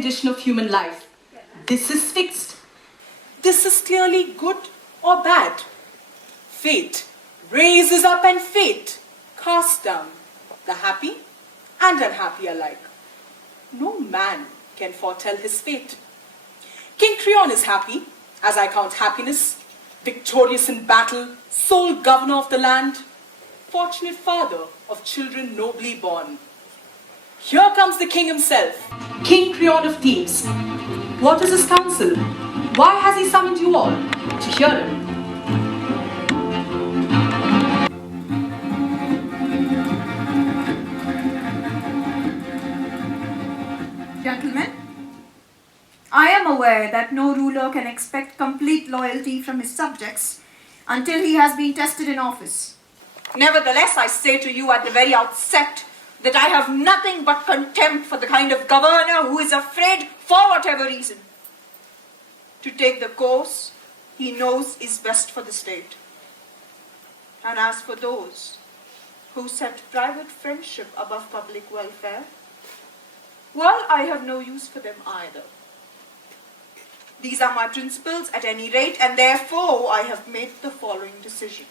condition of human life. This is fixed. This is clearly good or bad. Fate raises up and fate casts down, the happy and unhappy alike. No man can foretell his fate. King Creon is happy, as I count happiness, victorious in battle, sole governor of the land, fortunate father of children nobly born. Here comes the king himself. King Creon of Thebes. What is his counsel? Why has he summoned you all? To hear him. Gentlemen, I am aware that no ruler can expect complete loyalty from his subjects until he has been tested in office. Nevertheless, I say to you at the very outset that I have nothing but contempt for the kind of governor who is afraid, for whatever reason, to take the course he knows is best for the state. And as for those who set private friendship above public welfare, well, I have no use for them either. These are my principles at any rate, and therefore I have made the following decision.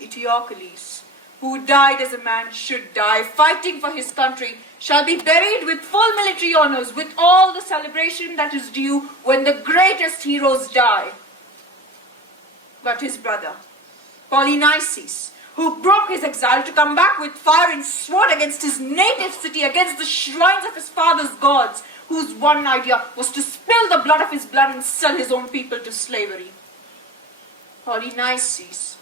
Eteocles, who died as a man should die, fighting for his country, shall be buried with full military honors, with all the celebration that is due when the greatest heroes die. But his brother, Polynices, who broke his exile to come back with fire and sword against his native city, against the shrines of his father's gods, whose one idea was to spill the blood of his blood and sell his own people to slavery. Polynices,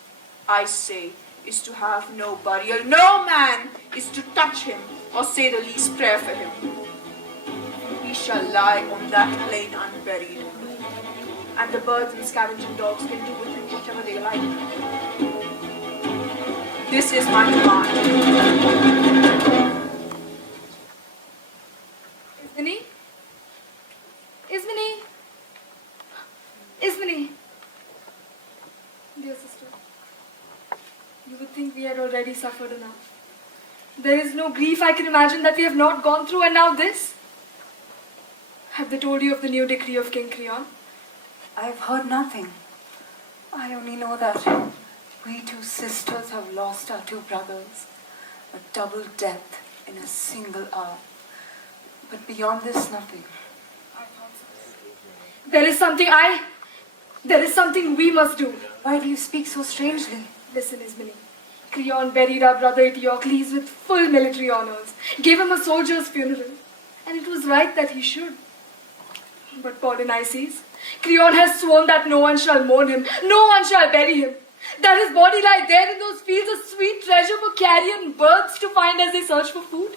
I say, is to have no burial. No man is to touch him or say the least prayer for him. He shall lie on that plain unburied, and the birds and scavenging dogs can do with him whatever they like. This is my command. Ismini? Ismini? Ismini? Dear sister, you would think we had already suffered enough. There is no grief I can imagine that we have not gone through, and now this? Have they told you of the new decree of King Creon? I have heard nothing. I only know that we two sisters have lost our two brothers, a double death in a single hour. But beyond this, nothing. I thought so. There is something we must do. Why do you speak so strangely? Listen, Ismini. Creon buried our brother Eteocles with full military honors, gave him a soldier's funeral, and it was right that he should. But Polynices, Creon has sworn that no one shall mourn him, no one shall bury him, that his body lie there in those fields, a sweet treasure for carrion birds to find as they search for food.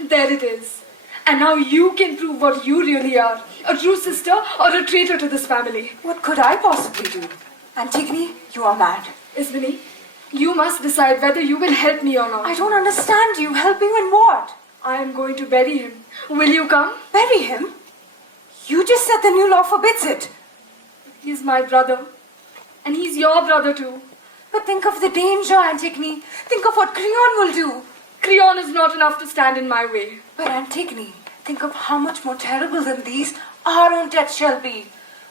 There it is. And now you can prove what you really are, a true sister or a traitor to this family. What could I possibly do? Antigone, you are mad. Ismini, you must decide whether you will help me or not. I don't understand you. Help you in what? I am going to bury him. Will you come? Bury him? You just said the new law forbids it. He's my brother. And he's your brother too. But think of the danger, Antigone. Think of what Creon will do. Creon is not enough to stand in my way. But Antigone, think of how much more terrible than these our own death shall be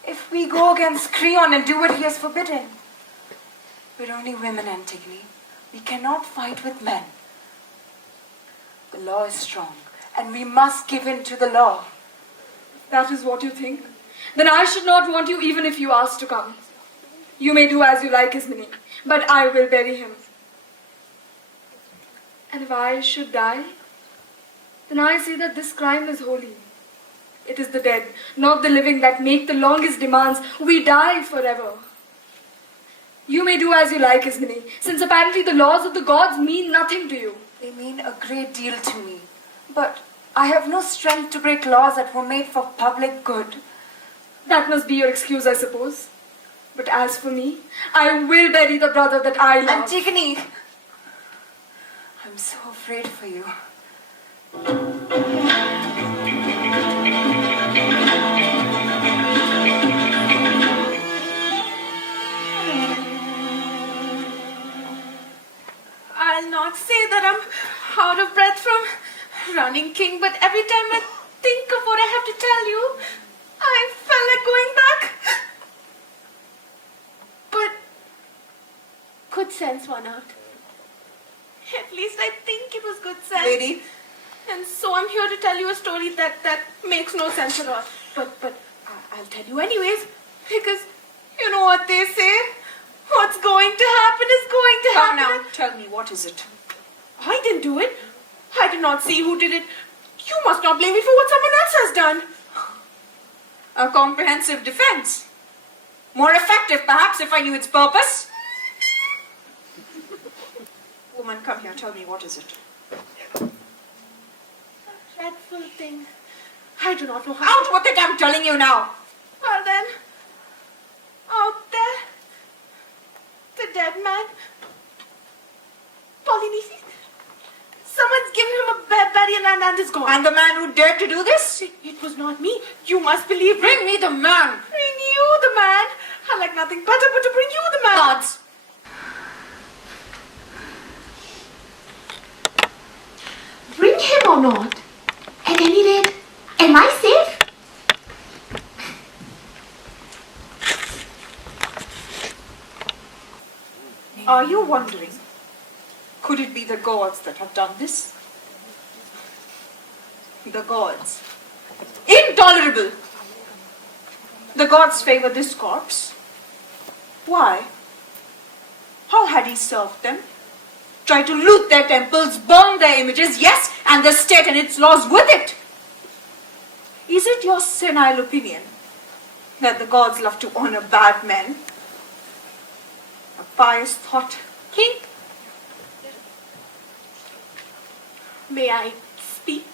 if we go against Creon and do what he has forbidden. We're only women, Antigone. We cannot fight with men. The law is strong, and we must give in to the law. That is what you think? Then I should not want you even if you ask to come. You may do as you like, Ismini, but I will bury him. And if I should die, then I say that this crime is holy. It is the dead, not the living, that make the longest demands. We die forever. You may do as you like, Ismini, since apparently the laws of the gods mean nothing to you. They mean a great deal to me, but I have no strength to break laws that were made for public good. That must be your excuse, I suppose. But as for me, I will bury the brother that I love. Antigone, I'm so afraid for you. I'll not say that I'm out of breath from running, King, but every time I think of what I have to tell you. I felt like going back. But good sense won out. At least I think it was good sense. Lady, And so I'm here to tell you a story that makes no sense at all. But I'll tell you anyways, because you know what they say. What's going to happen is going to come happen. now, tell me, what is it? I didn't do it. I did not see who did it. You must not blame me for what someone else has done. A comprehensive defense. More effective, perhaps, if I knew its purpose. Woman, come here, tell me, what is it? A dreadful thing. I do not know how. Out with it, I'm telling you now. Well then, out there, the dead man, Polynices. Someone's given him a burial and is gone. And the man who dared to do this? It was not me. You must believe me. Bring me the man. Bring you the man. I like nothing better but to bring you the man. Gods. Bring him or not? At any rate, am I safe? Are you wondering, could it be the gods that have done this? The gods. Intolerable! The gods favor this corpse. Why? How had he served them? Tried to loot their temples, burn their images, yes, and the state and its laws with it. Is it your senile opinion that the gods love to honor bad men? A pious thought, king? May I speak?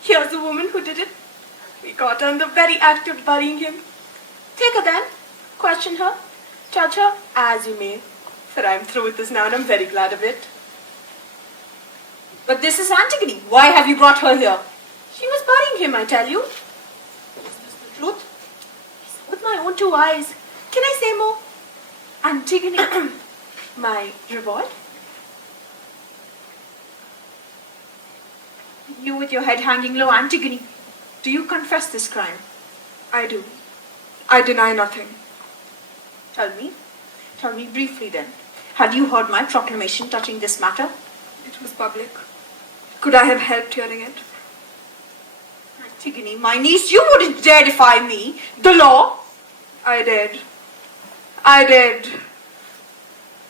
Here's the woman who did it. We caught her in the very act of burying him. Take her then. Question her. Judge her as you may. For I'm through with this now and I'm very glad of it. But this is Antigone. Why have you brought her here? She was burying him, I tell you. Is this the truth? With my own two eyes. Can I say more? Antigone. My reward? You with your head hanging low, Antigone. Do you confess this crime? I do. I deny nothing. Tell me briefly then. Had you heard my proclamation touching this matter? It was public. Could I have helped hearing it? Antigone, my niece, you wouldn't dare defy me, the law. I did. I did.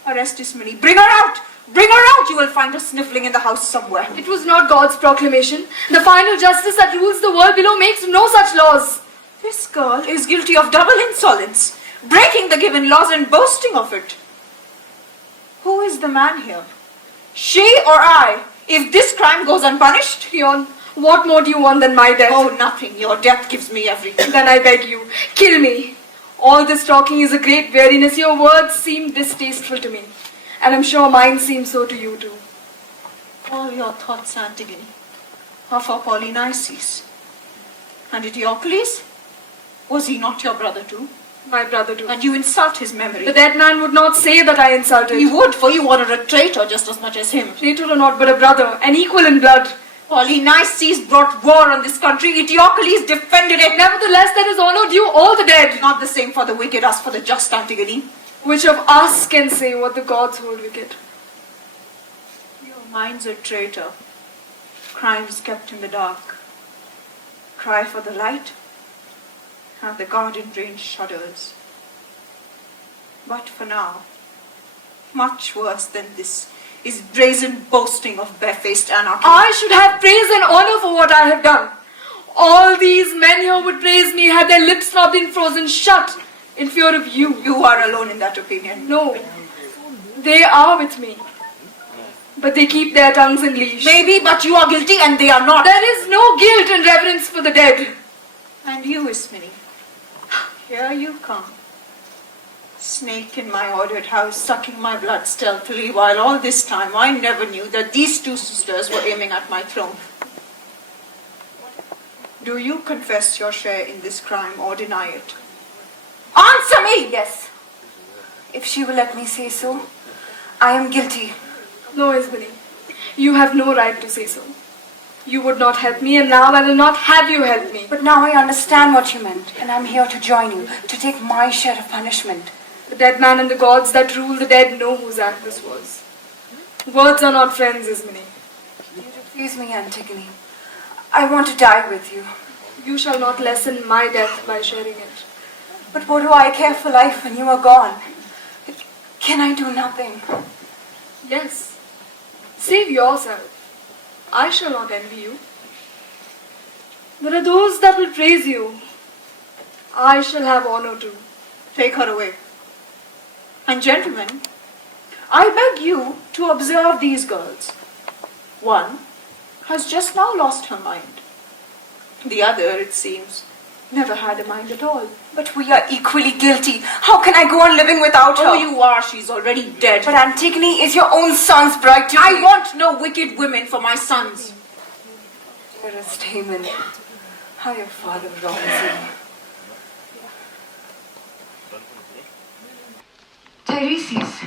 Arrest this Minnie. Bring her out. Bring her out. You will find her sniffling in the house somewhere. It was not God's proclamation. The final justice that rules the world below makes no such laws. This girl is guilty of double insolence, breaking the given laws and boasting of it. Who is the man here? She or I? If this crime goes unpunished? Creon, what more do you want than my death? Oh, nothing. Your death gives me everything. Then I beg you, kill me. All this talking is a great weariness. Your words seem distasteful to me. And I'm sure mine seem so to you too. All your thoughts, Antigone, are for Polynices. And Eteocles? Was he not your brother too? My brother too. And you insult his memory. The dead man would not say that I insulted. He would, for you honor a traitor just as much as him. Traitor or not, but a brother, an equal in blood. Polynices brought war on this country. Eteocles defended it. Nevertheless, there is honor due all the dead. Not the same for the wicked as for the just, Antigone. Which of us can say what the gods hold wicked? Your mind's a traitor. Crimes kept in the dark. Cry for the light, and the garden range shudders. But for now, much worse than this is brazen boasting of barefaced anarchy. I should have praise and honor for what I have done. All these men here would praise me had their lips not been frozen shut in fear of you. You are alone in that opinion. No, they are with me. But they keep their tongues in leash. Maybe, but you are guilty and they are not. There is no guilt and reverence for the dead. And you, Ismini, here you come. Snake in my ordered house, sucking my blood stealthily, while all this time I never knew that these two sisters were aiming at my throne. Do you confess your share in this crime or deny it? Answer me! Yes. If she will let me say so, I am guilty. No, Ismini. You have no right to say so. You would not help me, and now I will not have you help me. But now I understand what you meant, and I'm here to join you, to take my share of punishment. The dead man and the gods that rule the dead know whose act this was. Words are not friends, Ismini. You refuse me, Antigone. I want to die with you. You shall not lessen my death by sharing it. But what do I care for life when you are gone? Can I do nothing? Yes. Save yourself. I shall not envy you. There are those that will praise you. I shall have honor too. Take her away. And gentlemen, I beg you to observe these girls. One has just now lost her mind. The other, it seems, never had a mind at all. But we are equally guilty. How can I go on living without her? Oh, you are. She's already dead. But Antigone is your own son's bride to I be. want no wicked women for my sons. Dearest Haman, how your father wrongs you. Tiresias,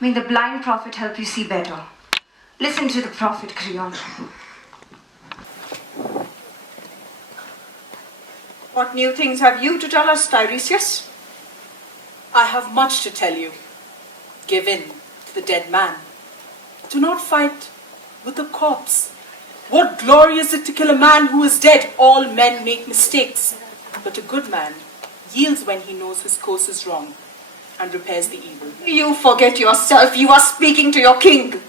may the blind prophet help you see better. Listen to the prophet Creon. What new things have you to tell us, Tiresias? I have much to tell you. Give in to the dead man. Do not fight with the corpse. What glory is it to kill a man who is dead? All men make mistakes. But a good man yields when he knows his course is wrong and repairs the evil. You forget yourself. You are speaking to your king.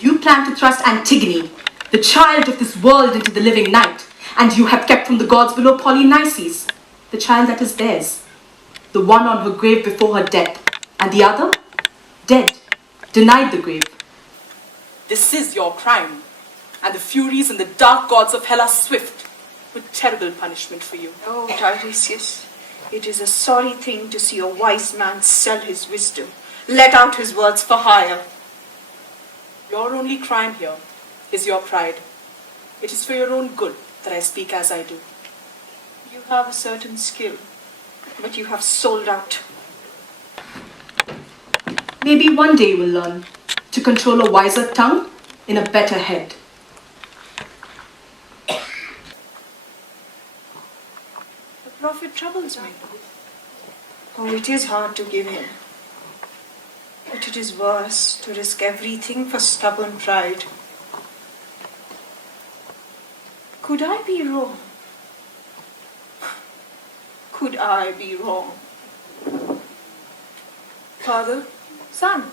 You plan to thrust Antigone, the child of this world, into the living night, and you have kept from the gods below Polynices, the child that is theirs, the one on her grave before her death, and the other, dead, denied the grave. This is your crime, and the Furies and the dark gods of hell are swift with terrible punishment for you. Oh, Tiresias, it is a sorry thing to see a wise man sell his wisdom, let out his words for hire. Your only crime here is your pride. It is for your own good that I speak as I do. You have a certain skill, but you have sold out. Maybe one day we'll learn to control a wiser tongue in a better head. The prophet troubles me. Oh, it is hard to give him. But it is worse to risk everything for stubborn pride. Could I be wrong? Could I be wrong? Father, Son,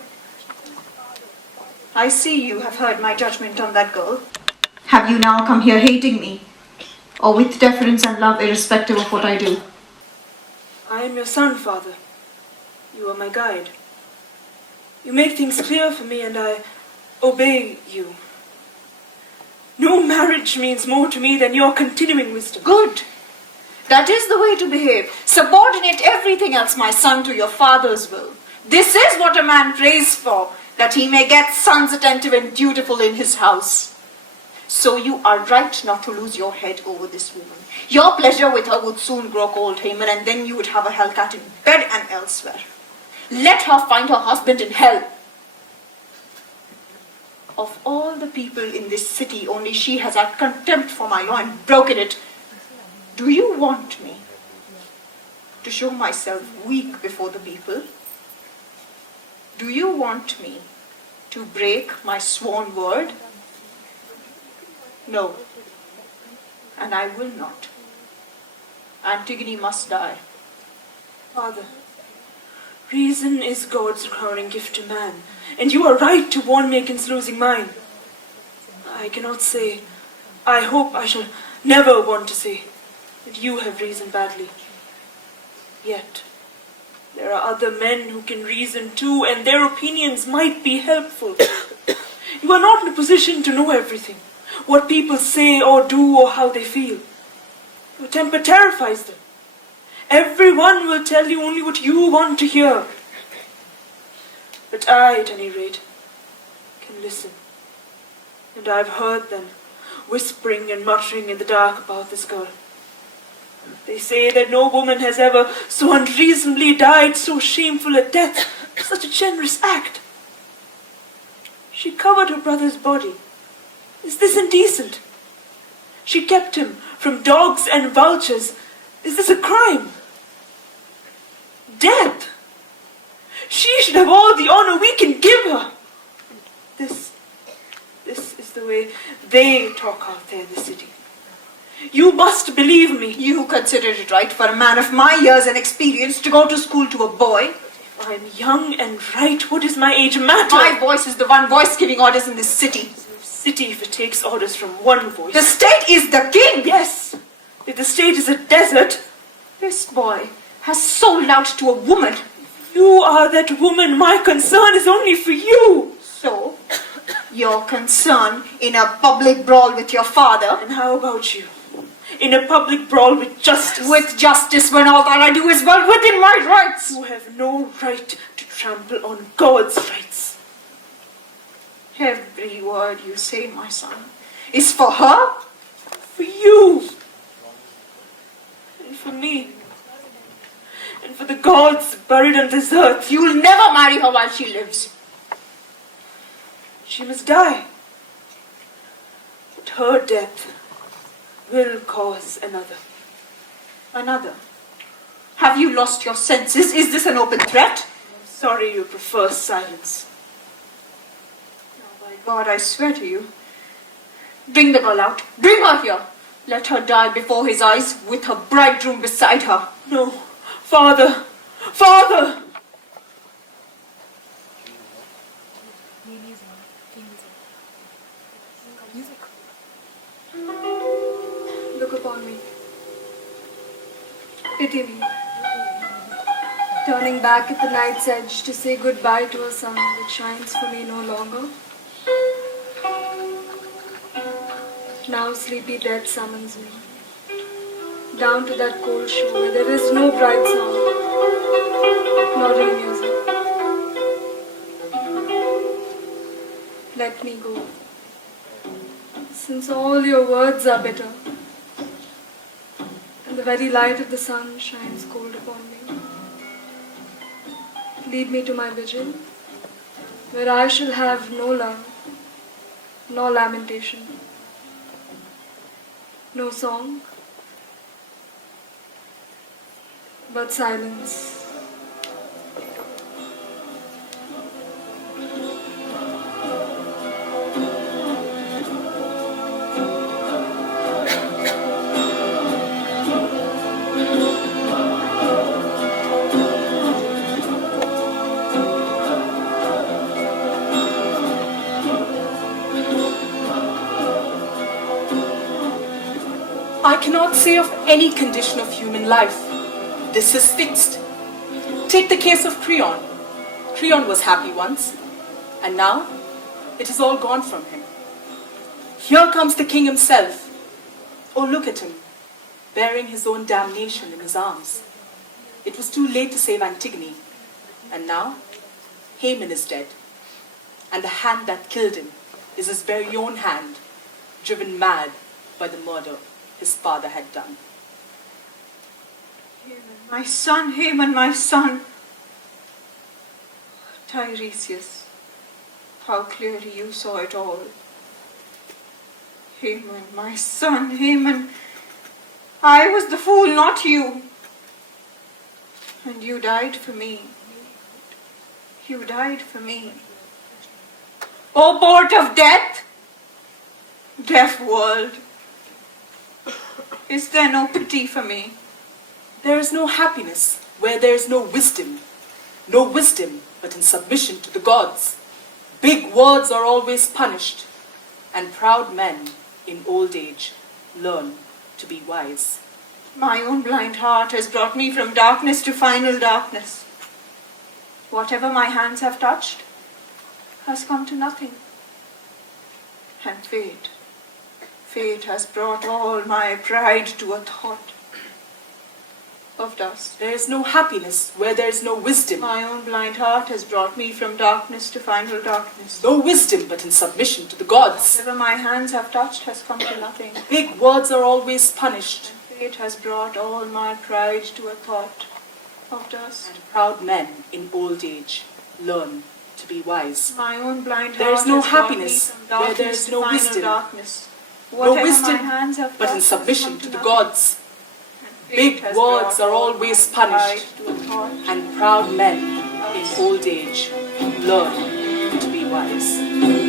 I see you have heard my judgment on that girl. Have you now come here hating me? Or with deference and love irrespective of what I do? I am your son, Father. You are my guide. You make things clear for me and I obey you. No marriage means more to me than your continuing wisdom. Good. That is the way to behave. Subordinate everything else, my son, to your father's will. This is what a man prays for, that he may get sons attentive and dutiful in his house. So you are right not to lose your head over this woman. Your pleasure with her would soon grow cold, Haman, and then you would have a hellcat in bed and elsewhere. Let her find her husband in hell. Of all the people in this city, only she has had contempt for my law and broken it. Do you want me to show myself weak before the people? Do you want me to break my sworn word? No, and I will not. Antigone must die. Father, reason is God's crowning gift to man, and you are right to warn me against losing mine. I cannot say, I hope I shall never want to say, that you have reasoned badly. Yet, there are other men who can reason too, and their opinions might be helpful. You are not in a position to know everything, what people say or do or how they feel. Your temper terrifies them. Everyone will tell you only what you want to hear. But I, at any rate, can listen. And I've heard them whispering and muttering in the dark about this girl. They say that no woman has ever so unreasonably died so shameful a death, such a generous act. She covered her brother's body. Is this indecent? She kept him from dogs and vultures. Is this a crime? Death! She should have all the honor we can give her. This is the way they talk out there in the city. You must believe me. You consider it right for a man of my years and experience to go to school to a boy? If I am young and right, what does my age matter? My voice is the one voice giving orders in this city. City if it takes orders from one voice. The state is the king! Yes, if the state is a desert. This boy has sold out to a woman. You are that woman. My concern is only for you. So, your concern in a public brawl with your father? And how about you? In a public brawl with justice? With justice when all that I do is well within my rights. You have no right to trample on God's rights. Every word you say, my son, is for her? For you. And for me. And for the gods buried on this earth. You'll never marry her while she lives. She must die. But her death will cause another. Another? Have you lost your senses? Is this an open threat? I'm sorry you prefer silence. Oh, by God, I swear to you. Bring the girl out. Bring her here. Let her die before his eyes with her bridegroom beside her. No. Father! Father! Look upon me. Pity me. Turning back at the night's edge to say goodbye to a sun that shines for me no longer. Now sleepy death summons me. Down to that cold shore where there is no bright sound, nor real music. Let me go. Since all your words are bitter, and the very light of the sun shines cold upon me. Lead me to my vigil, where I shall have no love, nor lamentation, no song, but silence. I cannot say of any condition of human life, this is fixed. Take the case of Creon. Creon was happy once, and now it is all gone from him. Here comes the king himself. Oh, look at him, bearing his own damnation in his arms. It was too late to save Antigone, and now Haman is dead, and the hand that killed him is his very own hand, driven mad by the murder his father had done. Haman, my son. Tiresias, how clearly you saw it all. Haman, my son, Haman. I was the fool, not you. And you died for me. You died for me. O port of death, deaf world, is there no pity for me? There is no happiness where there is no wisdom. No wisdom but in submission to the gods. Big words are always punished, and proud men in old age learn to be wise. My own blind heart has brought me from darkness to final darkness. Whatever my hands have touched has come to nothing. And fate has brought all my pride to a thought of dust. There is no happiness where there is no wisdom. My own blind heart has brought me from darkness to final darkness. No wisdom but in submission to the gods. Whatever my hands have touched has come to nothing. Big words are always punished, Fate has brought all my pride to a thought of dust. and proud men in old age learn to be be wise. My own blind There is heart no has brought me happiness from where there darkness is to no final wisdom. darkness. No Whatever wisdom, my hands have but in touched has submission come to the nothing. gods. Fate Big has words brought are all always my punished, pride to a thought. and proud men in old age learn to be wise.